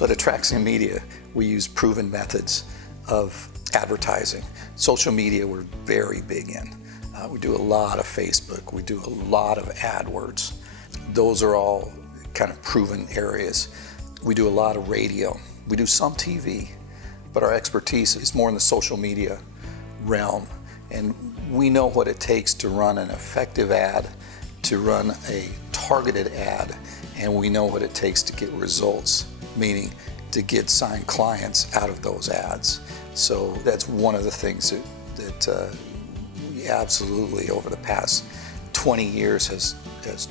So at Atraxia Media, we use proven methods of advertising. Social media we're very big in. We do a lot of Facebook, we do a lot of AdWords. Those are all kind of proven areas. We do a lot of radio. We do some TV, but our expertise is more in the social media realm. And we know what it takes to run an effective ad, to run a targeted ad, and we know what it takes to get results, meaning to get signed clients out of those ads. So that's one of the things that we absolutely, over the past 20 years, has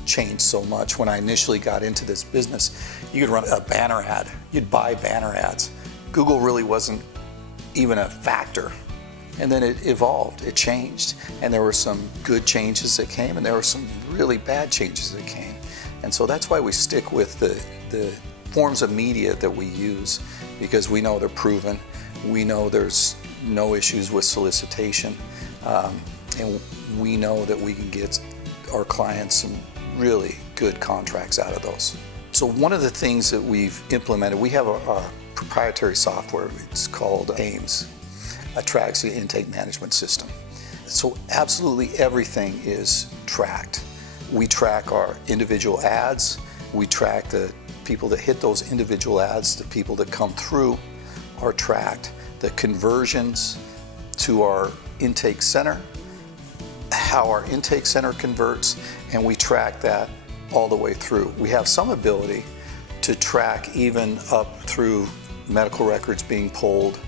changed so much. When I initially got into this business, you could run a banner ad. You'd buy banner ads. Google really wasn't even a factor. And then it evolved, it changed. And there were some good changes that came, and there were some really bad changes that came. And so that's why we stick with the forms of media that we use, because we know they're proven. We know there's no issues with solicitation. And we know that we can get our clients some really good contracts out of those. So one of the things that we've implemented, we have a proprietary software. It's called AIMS, Atraxia Intake Management System. So absolutely everything is tracked. We track our individual ads. We track the people that hit those individual ads. The people that come through are tracked. The conversions to our intake center, how our intake center converts, and we track that all the way through. We have some ability to track even up through medical records being pulled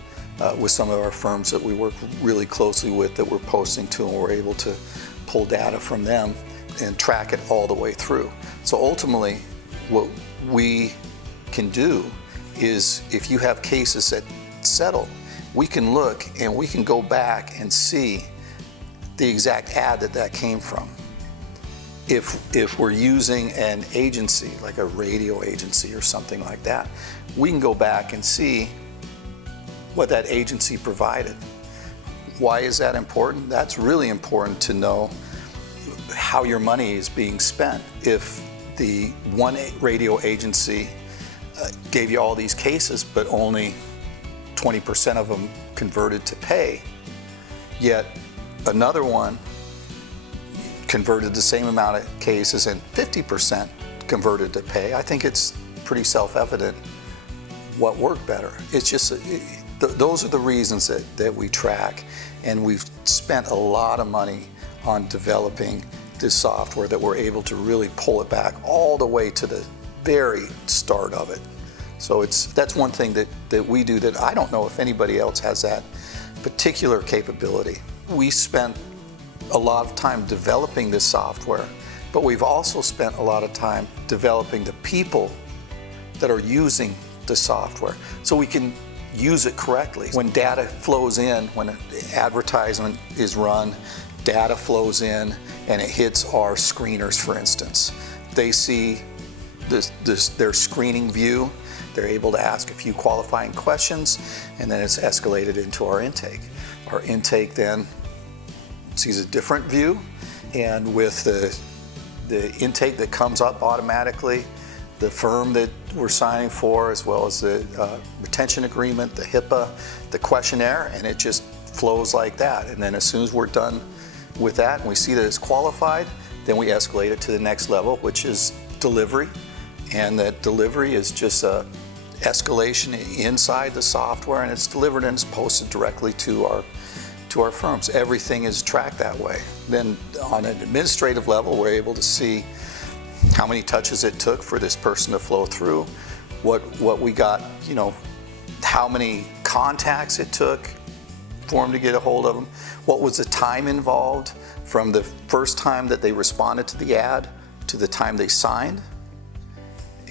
with some of our firms that we work really closely with, that we're posting to, and we're able to pull data from them and track it all the way through. So ultimately, what we can do is, if you have cases that settle, we can look and we can go back and see the exact ad that came from. If we're using an agency, like a radio agency or something like that, we can go back and see what that agency provided. Why is that important? That's really important to know how your money is being spent. If the one radio agency gave you all these cases, but only 20% of them converted to pay, yet another one converted the same amount of cases and 50% converted to pay, I think it's pretty self-evident what worked better. It's just, those are the reasons that we track, and we've spent a lot of money on developing this software that we're able to really pull it back all the way to the very start of it. So that's one thing that we do that I don't know if anybody else has that particular capability. We spent a lot of time developing this software, but we've also spent a lot of time developing the people that are using the software so we can use it correctly. When data flows in, when an advertisement is run, data flows in and it hits our screeners, for instance. They see their screening view, they're able to ask a few qualifying questions, and then it's escalated into our intake. Our intake then sees a different view, and with the intake that comes up automatically, the firm that we're signing for, as well as the retention agreement, the HIPAA, the questionnaire, and it just flows like that. And then as soon as we're done with that and we see that it's qualified, then we escalate it to the next level, which is delivery. And that delivery is just a escalation inside the software, and it's delivered and it's posted directly to our firms. Everything is tracked that way. Then on an administrative level, we're able to see how many touches it took for this person to flow through, what we got, how many contacts it took for them to get a hold of them, what was the time involved from the first time that they responded to the ad to the time they signed.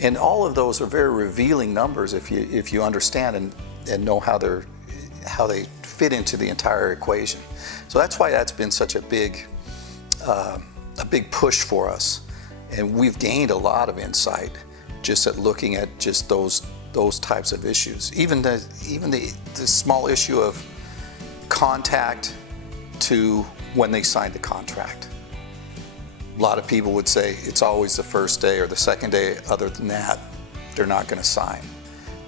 And all of those are very revealing numbers if you understand and know how they fit into the entire equation. So that's why that's been such a big push for us. And we've gained a lot of insight just at looking at just those types of issues. Even the small issue of contact to when they signed the contract. A lot of people would say it's always the first day or the second day. Other than that, they're not going to sign.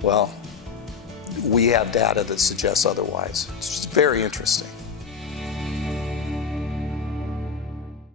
Well, we have data that suggests otherwise. It's just very interesting.